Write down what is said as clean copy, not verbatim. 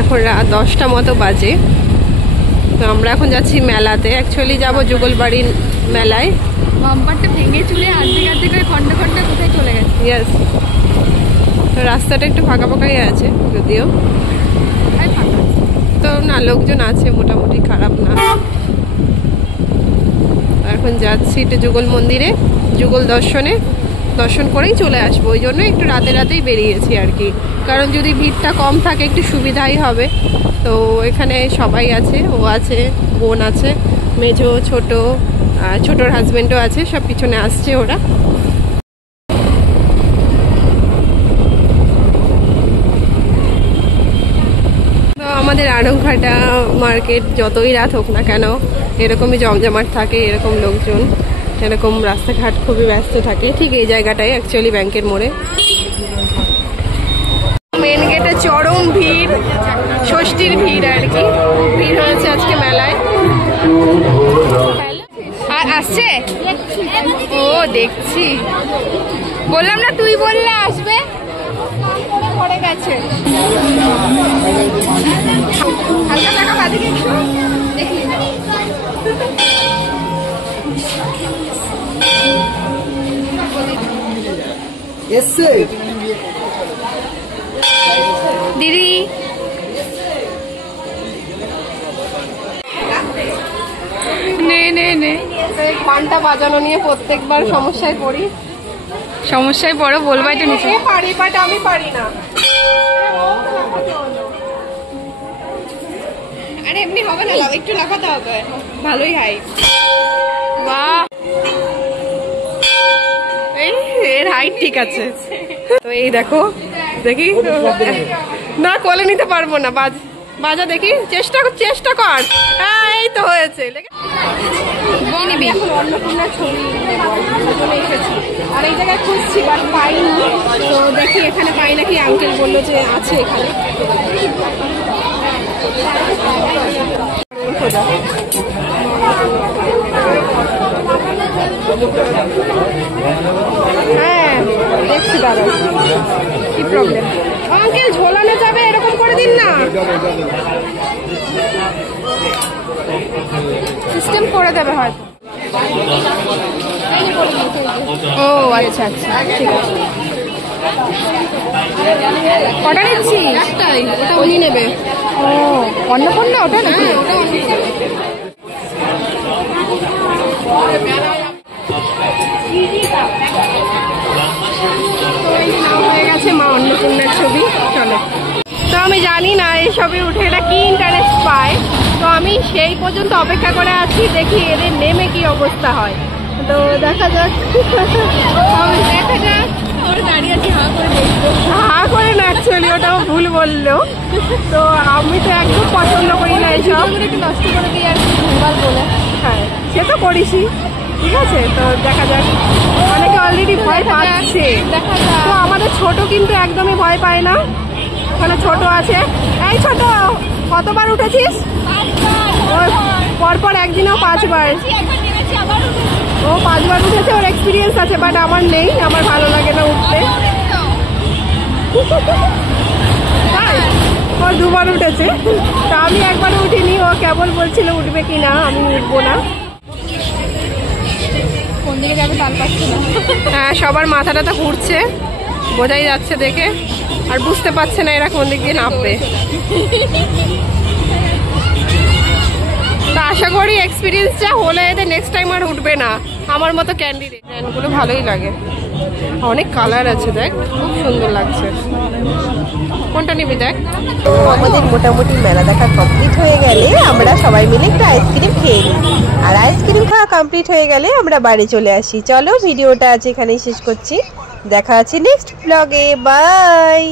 এখন রাত 10টা মতো বাজে। তো আমরা এখন যাচ্ছি মেলাতে, অ্যাকচুয়ালি যাবো যুগলবাড়ি মেলায়। বাম্পারটা ভেঙে চুলে আর্ধেক করে খন্ড খন্ড কোথায় চলে গেছে। ইয়েস, রাস্তাটা একটু ফাঁকা ফাঁকাই আছে যদিও, তো না লোকজন আছে মোটামুটি, খারাপ না। এখন যাচ্ছি একটু যুগল মন্দিরে, যুগল দর্শন করেই চলে আসবো। ওই জন্য একটু রাতেই বেরিয়েছি আর কি, কারণ যদি ভিড়টা কম থাকে একটু সুবিধাই হবে। তো এখানে সবাই আছে, ও আছে, বোন আছে, মেজো, ছোটোর হাজব্যান্ডও আছে, সব পিছনে আসছে ওরা। আমাদের আড়ংঘাটা মার্কেট যতই রাত হোক না কেন এরকমই জমজমাট থাকে, এরকম লোকজন, এরকম রাস্তাঘাট খুবই ব্যস্ত থাকে। ঠিক এই জায়গাটাই অ্যাকচুয়ালি ব্যাংকের মোড়ে। মেন গেটে চরম ভিড়, ষষ্ঠীর ভিড় আর কি, ভিড় হয়েছে আজকে মেলায়। আসছে ও, দেখছি, বললাম না তুই বললে আসবে, পড়ে গেছে। দিদি নে ঘন্টা বাজানো নিয়ে প্রত্যেকবার সমস্যায় পড়ো, বলবাই তো নিচে পারি, বাট আমি পারি না। আরে এমনি হবে না, একটু লাফাতে হবে, ভালোই হাইট। বাহ, এর হাইট ঠিক আছে। তো এই দেখি না, কোলে নিতে পারবো না, বাজা দেখি, চেষ্টা কর। হ্যাঁ এই তো হয়েছে। অন্নপূর্ণা ছবি এসেছি, আর এই জায়গায় খুঁজছি বাট পাইনি। তো দেখি এখানে পাই নাকি, আঙ্কেল বললো যে আছে এখানে। হ্যাঁ দেখছি দাদা, কি প্রবলেম। আঙ্কেল ঝোলানো যাবে এরকম করে দিন না, সিস্টেম করে দেবে হয়তো। ও আচ্ছা আচ্ছা, ঠিক আছে। কটা নিচ্ছি? একটাই, ওটা উনি নেবে। ও অন্নপূর্ণা, ওটা না? হয়ে গেছে মা অন্নপূর্ণার ছবি, চলো। তো আমি জানি না এই ছবি উঠে এটা কি ইন্টারেস্ট পায়, তো আমি সেই পর্যন্ত অপেক্ষা করে আছি, দেখি এদের নেমে কি অবস্থা হয়। তো দেখা যাক, দাঁড়িয়ে আছি হা করে না, অ্যাকচুয়ালি ওটাও ভুল বললো। তো আমি তো একদম পছন্দ করি না এইসব, একটু নষ্ট করে দিই আর কি, ভুলবার বলে। হ্যাঁ সে তো করিসই, ঠিক আছে। তো দেখা যাক, অনেকে অলরেডি ভয় পাচ্ছে। তো আমাদের ছোট কিন্তু একদমই ভয় পায় না, ওখানে ছোট আছে। এই ছোট, কতবার উঠেছিস? পরপর একদিনও 5 বার। ও 5 বার উঠেছে, ওর এক্সপিরিয়েন্স আছে, বাট আমার নেই, আমার ভালো লাগে না উঠতে। ও 2 বার উঠেছে, তা আমি একবারও উঠিনি। ও কেবল বলছিল উঠবে কিনা, আমি উঠবো না। কোন দিকে যাবে তার পাচ্ছে না। হ্যাঁ সবার মাথাটা তো ঘুরছে, বোঝাই যাচ্ছে দেখে, আর বুঝতে পারছে না এরা কোন দিক দিয়ে নামবে। তা আশা করি এক্সপিরিয়েন্সটা হলে এদের নেক্সট টাইম আর উঠবে না আমার মতো ক্যান্ডিডেট। ব্র্যান্ডগুলো ভালোই লাগে, অনেক কালার আছে, দেখ খুব সুন্দর লাগছে। কোনটা নিবি দেখ। তো আমাদের মোটামুটি মেলা দেখা কমপ্লিট হয়ে গেলে আমরা সবাই মিলে একটু আইসক্রিম খেয়ে নিই, আর আইসক্রিম খাওয়া কমপ্লিট হয়ে গেলে আমরা বাড়ি চলে আসি। চলো ভিডিওটা আজ এখানেই শেষ করছি, দেখা আছে নেক্সট ব্লগে, বাই।